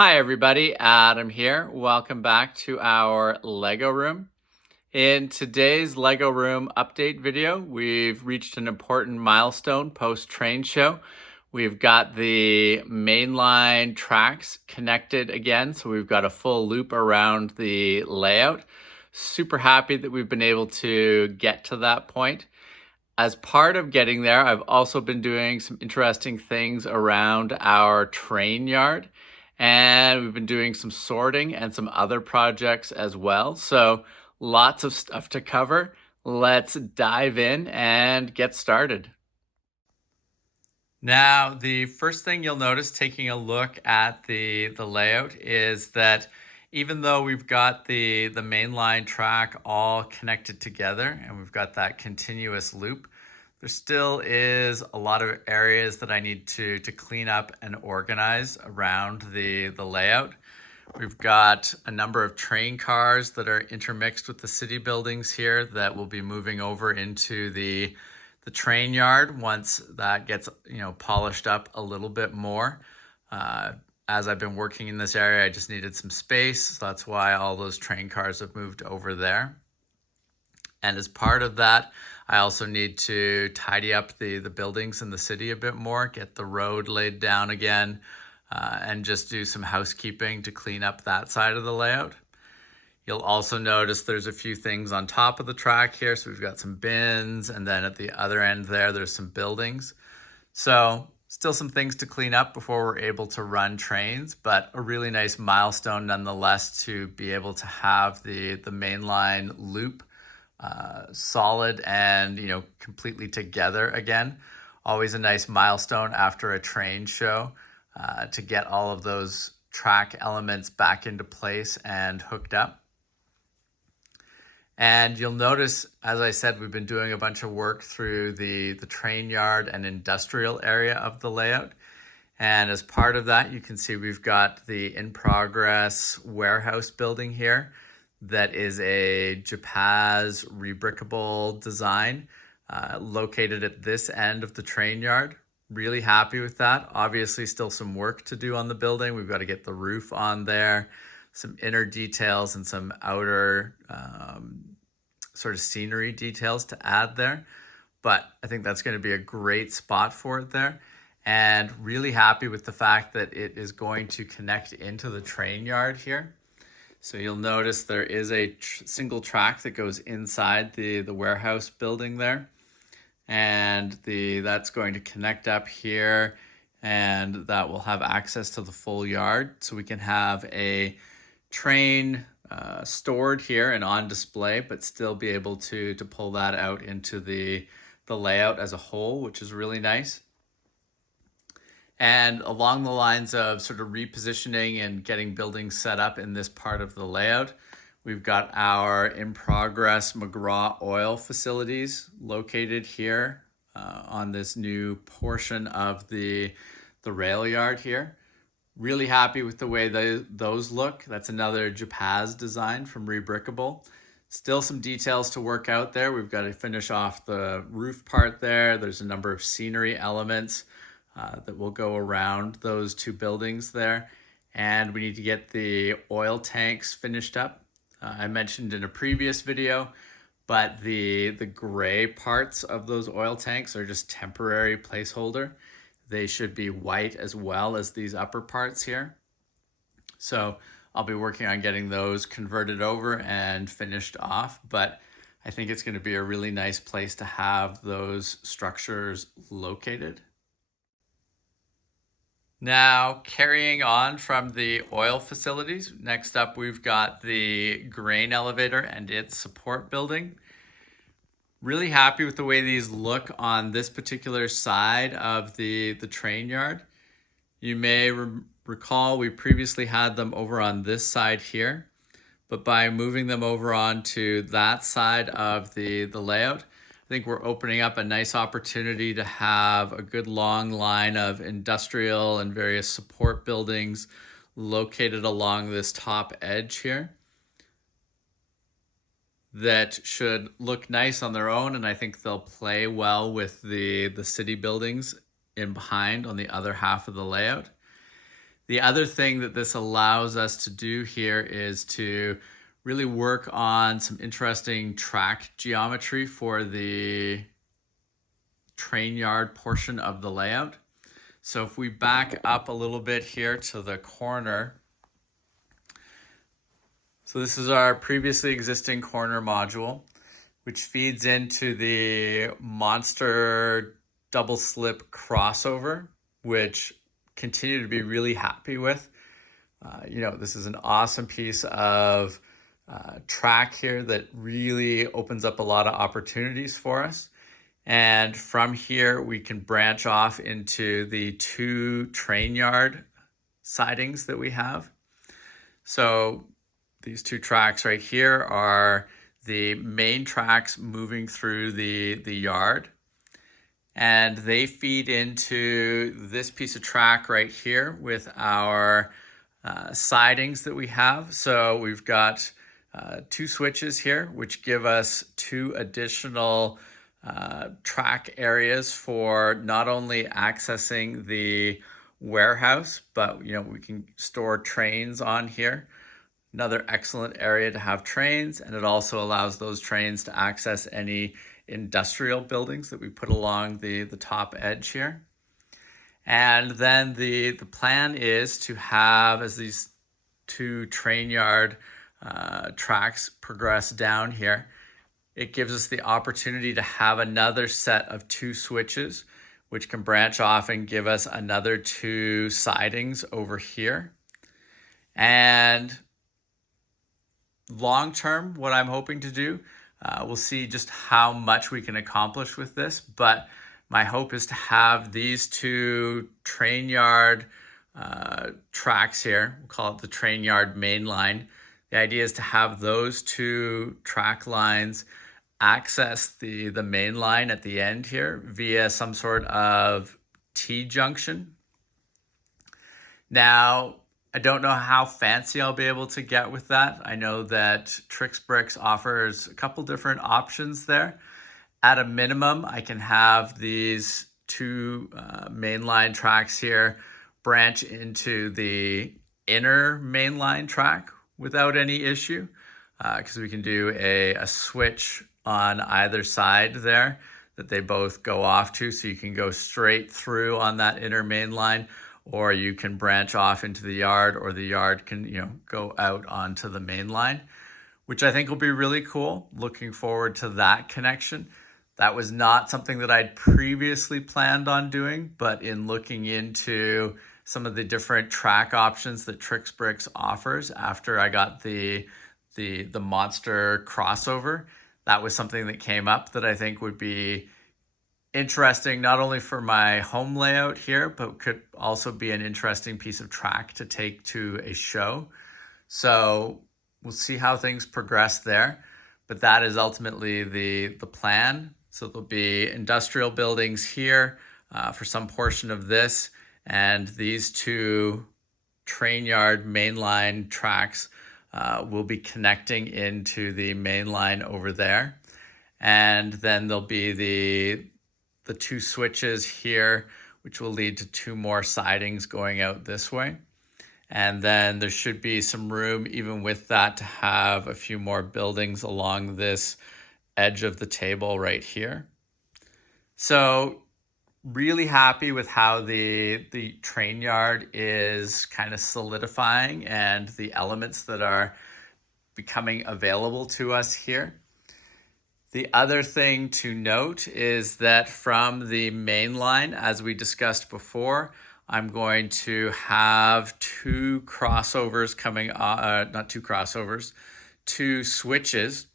Hi everybody, Adam here. Welcome back to our Lego room. In today's Lego room update video, we've reached an important milestone post-train show. We've got the mainline tracks connected again, so we've got a full loop around the layout. Super happy that we've been able to get to that point. As part of getting there, I've also been doing some interesting things around our train yard, and we've been doing some sorting and some other projects as well. So lots of stuff to cover. Let's dive in and get started. Now, the first thing you'll notice taking a look at the layout is that even though we've got the mainline track all connected together and we've got that continuous loop, there still is a lot of areas that I need to clean up and organize around the layout. We've got a number of train cars that are intermixed with the city buildings here that will be moving over into the train yard once that gets polished up a little bit more. As I've been working in this area, I just needed some space, so that's why all those train cars have moved over there. And as part of that, I also need to tidy up the buildings in the city a bit more, get the road laid down again, and just do some housekeeping to clean up that side of the layout. You'll also notice there's a few things on top of the track here. So we've got some bins, and then at the other end there's some buildings. So still some things to clean up before we're able to run trains, but a really nice milestone nonetheless to be able to have the mainline loop solid and completely together again. Always a nice milestone after a train show to get all of those track elements back into place and hooked up. And you'll notice, as I said, we've been doing a bunch of work through the train yard and industrial area of the layout. And as part of that, you can see we've got the in-progress warehouse building here that is a Japaz rebrickable design located at this end of the train yard. Really happy with that. Obviously still some work to do on the building. We've got to get the roof on there, some inner details and some outer sort of scenery details to add there. But I think that's going to be a great spot for it there. And really happy with the fact that it is going to connect into the train yard here. So you'll notice there is a single track that goes inside the warehouse building there. And that's going to connect up here, and that will have access to the full yard. So we can have a train stored here and on display, but still be able to pull that out into the layout as a whole, which is really nice. And along the lines of sort of repositioning and getting buildings set up in this part of the layout, we've got our in-progress McGraw oil facilities located here on this new portion of the rail yard here. Really happy with the way those look. That's another Japaz design from Rebrickable. Still some details to work out there. We've got to finish off the roof part there. There's a number of scenery elements that will go around those two buildings there. And we need to get the oil tanks finished up. I mentioned in a previous video, but the gray parts of those oil tanks are just temporary placeholder. They should be white as well as these upper parts here. So I'll be working on getting those converted over and finished off, but I think it's going to be a really nice place to have those structures located. Now, carrying on from the oil facilities, next up we've got the grain elevator and its support building. Really happy with the way these look on this particular side of the train yard. You may recall we previously had them over on this side here, but by moving them over onto that side of the layout, I think we're opening up a nice opportunity to have a good long line of industrial and various support buildings located along this top edge here that should look nice on their own, and I think they'll play well with the city buildings in behind on the other half of the layout. The other thing that this allows us to do here is to really work on some interesting track geometry for the train yard portion of the layout. So if we back up a little bit here to the corner, so this is our previously existing corner module, which feeds into the monster double slip crossover, which continue to be really happy with. This is an awesome piece of track here that really opens up a lot of opportunities for us. And from here, we can branch off into the 2 train yard sidings that we have. So these 2 tracks right here are the main tracks moving through the yard. And they feed into this piece of track right here with our sidings that we have. So we've got 2 switches here, which give us 2 additional track areas for not only accessing the warehouse, but we can store trains on here. Another excellent area to have trains, and it also allows those trains to access any industrial buildings that we put along the top edge here. And then the plan is to have, as these 2 train yard tracks progress down here, it gives us the opportunity to have another set of 2 switches, which can branch off and give us another 2 sidings over here. And long term, what I'm hoping to do, we'll see just how much we can accomplish with this, but my hope is to have these 2 train yard tracks here. We'll call it the train yard main line. The idea is to have those 2 track lines access the main line at the end here via some sort of T-junction. Now, I don't know how fancy I'll be able to get with that. I know that TrixBricks offers a couple different options there. At a minimum, I can have these 2 mainline tracks here branch into the inner mainline track without any issue, because we can do a switch on either side there that they both go off to, so you can go straight through on that inner main line, or you can branch off into the yard, or the yard can go out onto the main line, which I think will be really cool. Looking forward to that connection. That was not something that I'd previously planned on doing, but in looking into some of the different track options that TrixBricks offers after I got the monster crossover, that was something that came up that I think would be interesting, not only for my home layout here, but could also be an interesting piece of track to take to a show. So we'll see how things progress there, but that is ultimately the plan. So there'll be industrial buildings here for some portion of this, and these 2 train yard mainline tracks will be connecting into the main line over there. And then there'll be the 2 switches here, which will lead to 2 more sidings going out this way. And then there should be some room even with that to have a few more buildings along this edge of the table right here. So really happy with how the train yard is kind of solidifying and the elements that are becoming available to us here. The other thing to note is that from the main line, as we discussed before, I'm going to have 2 crossovers coming, not 2 crossovers, 2 switches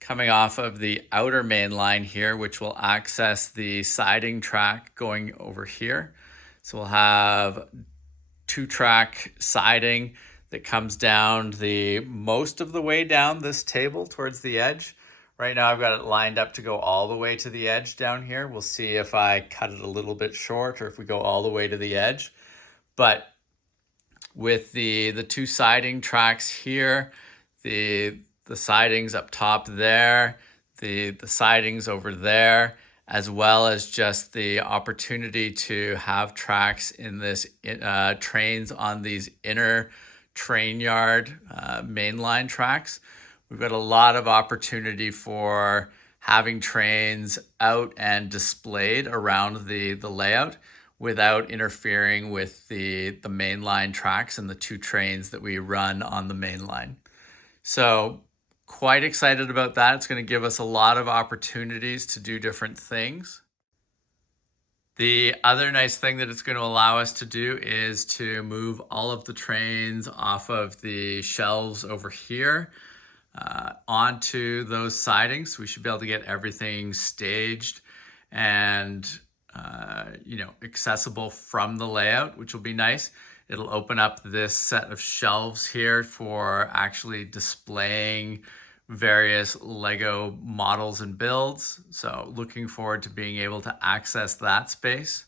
coming off of the outer main line here, which will access the siding track going over here. So we'll have 2 track siding that comes down the most of the way down this table towards the edge. Right now I've got it lined up to go all the way to the edge down here. We'll see if I cut it a little bit short or if we go all the way to the edge. But with the 2 siding tracks here, the sidings up top there, the sidings over there, as well as just the opportunity to have tracks in this trains on these inner train yard mainline tracks. We've got a lot of opportunity for having trains out and displayed around the layout without interfering with the mainline tracks and the two trains that we run on the main line. So quite excited about that. It's going to give us a lot of opportunities to do different things. The other nice thing that it's going to allow us to do is to move all of the trains off of the shelves over here onto those sidings. We should be able to get everything staged and accessible from the layout, which will be nice. It'll open up this set of shelves here for actually displaying various Lego models and builds. So looking forward to being able to access that space.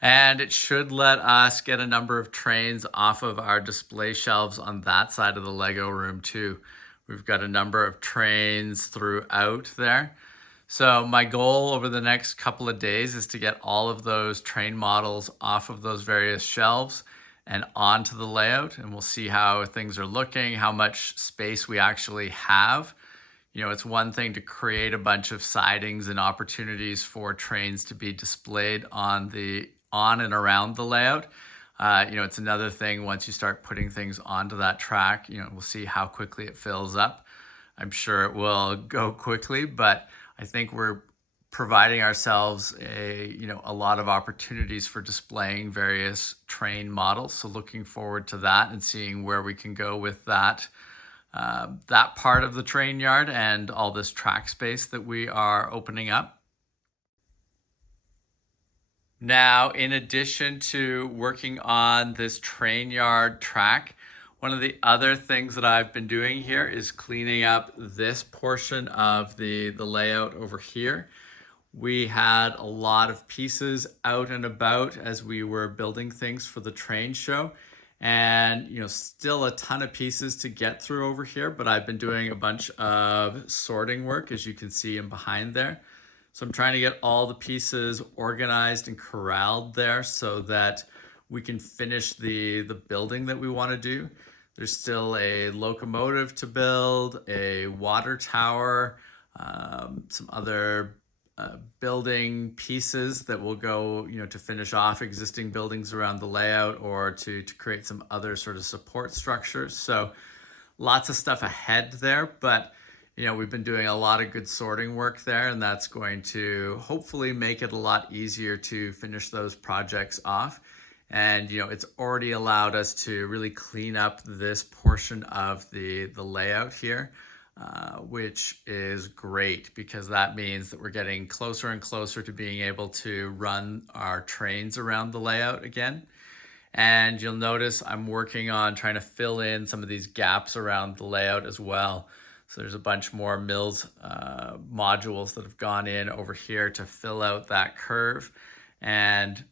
And it should let us get a number of trains off of our display shelves on that side of the Lego room too. We've got a number of trains throughout there. So my goal over the next couple of days is to get all of those train models off of those various shelves and onto the layout, and we'll see how things are looking, how much space we actually have. It's one thing to create a bunch of sidings and opportunities for trains to be displayed on and around the layout. It's another thing once you start putting things onto that track. We'll see how quickly it fills up. I'm sure it will go quickly, but I think we're providing ourselves a lot of opportunities for displaying various train models. So looking forward to that and seeing where we can go with that part of the train yard and all this track space that we are opening up. Now, in addition to working on this train yard track, one of the other things that I've been doing here is cleaning up this portion of the layout over here. We had a lot of pieces out and about as we were building things for the train show, and still a ton of pieces to get through over here, but I've been doing a bunch of sorting work, as you can see in behind there. So I'm trying to get all the pieces organized and corralled there so that we can finish the building that we want to do. There's still a locomotive to build, a water tower, some other building pieces that will go, to finish off existing buildings around the layout or to create some other sort of support structures. So lots of stuff ahead there, but we've been doing a lot of good sorting work there, and that's going to hopefully make it a lot easier to finish those projects off. And it's already allowed us to really clean up this portion of the layout here, which is great because that means that we're getting closer and closer to being able to run our trains around the layout again. And you'll notice I'm working on trying to fill in some of these gaps around the layout as well. So there's a bunch more mills modules that have gone in over here to fill out that curve. And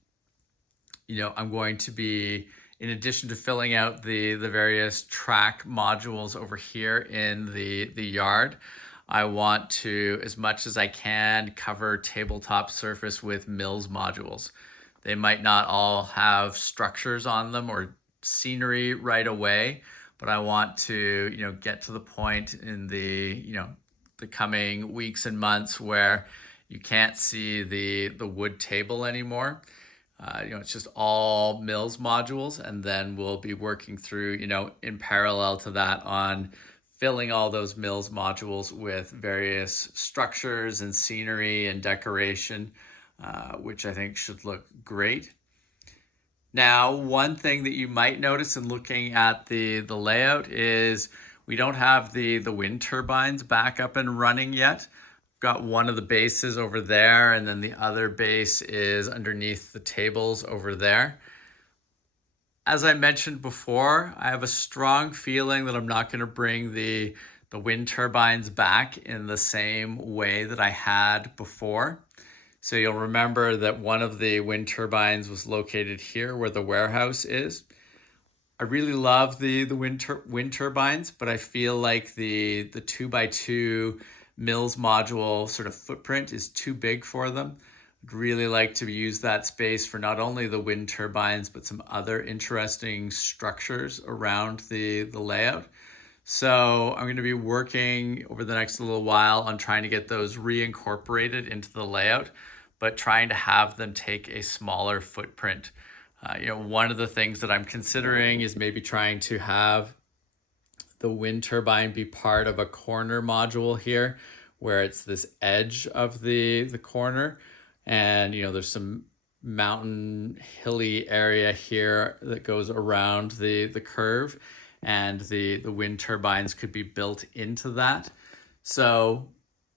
I'm going to be, in addition to filling out the various track modules over here in the yard, I want to, as much as I can, cover tabletop surface with mills modules. They might not all have structures on them or scenery right away, but I want to, get to the point in the coming weeks and months where you can't see the wood table anymore. It's just all mills modules, and then we'll be working through, in parallel to that on filling all those mills modules with various structures and scenery and decoration, which I think should look great. Now, one thing that you might notice in looking at the layout is we don't have the wind turbines back up and running yet. Got one of the bases over there, and then the other base is underneath the tables over there. As I mentioned before, I have a strong feeling that I'm not going to bring the wind turbines back in the same way that I had before. So you'll remember that one of the wind turbines was located here where the warehouse is. I really love the wind turbines, but I feel like the 2x2 Mills module sort of footprint is too big for them. I'd really like to use that space for not only the wind turbines, but some other interesting structures around the layout. So I'm going to be working over the next little while on trying to get those reincorporated into the layout, but trying to have them take a smaller footprint. One of the things that I'm considering is maybe trying to have the wind turbine be part of a corner module here, where it's this edge of the corner, and there's some mountain hilly area here that goes around the curve, and the wind turbines could be built into that. So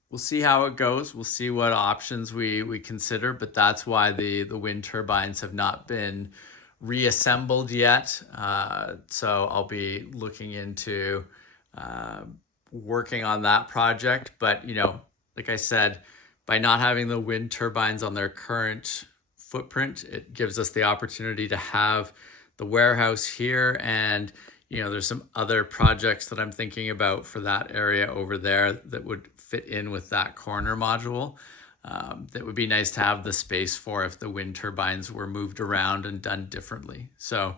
we'll see how it goes. We'll see what options we consider, but that's why the wind turbines have not been reassembled yet. So I'll be looking into working on that project. But, like I said, by not having the wind turbines on their current footprint, it gives us the opportunity to have the warehouse here, and there's some other projects that I'm thinking about for that area over there that would fit in with that corner module. That would be nice to have the space for if the wind turbines were moved around and done differently. So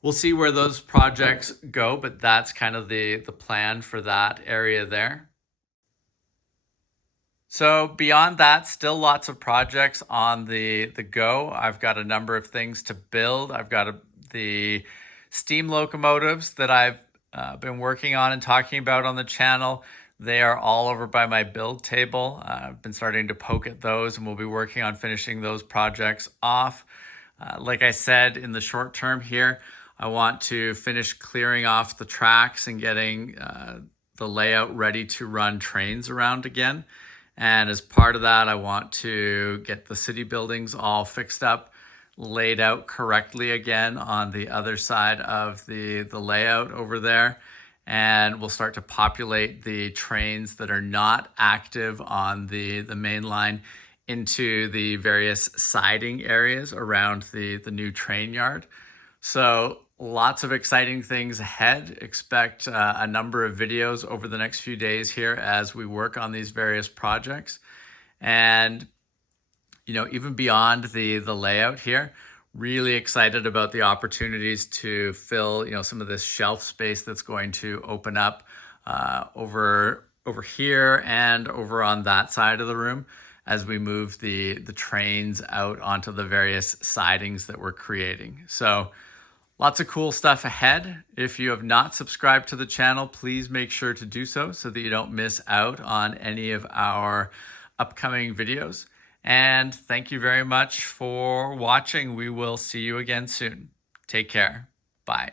we'll see where those projects go, but that's kind of the plan for that area there. So beyond that, still lots of projects on the go. I've got a number of things to build. I've got the steam locomotives that I've been working on and talking about on the channel. They are all over by my build table. I've been starting to poke at those, and we'll be working on finishing those projects off. Like I said, in the short term here, I want to finish clearing off the tracks and getting the layout ready to run trains around again. And as part of that, I want to get the city buildings all fixed up, laid out correctly again on the other side of the layout over there. And we'll start to populate the trains that are not active on the main line into the various siding areas around the new train yard. So lots of exciting things ahead. Expect a number of videos over the next few days here as we work on these various projects. And, even beyond the layout here, really excited about the opportunities to fill, some of this shelf space that's going to open up over here and over on that side of the room as we move the trains out onto the various sidings that we're creating. So lots of cool stuff ahead. If you have not subscribed to the channel, please make sure to do so that you don't miss out on any of our upcoming videos. And thank you very much for watching. We will see you again soon. Take care. Bye.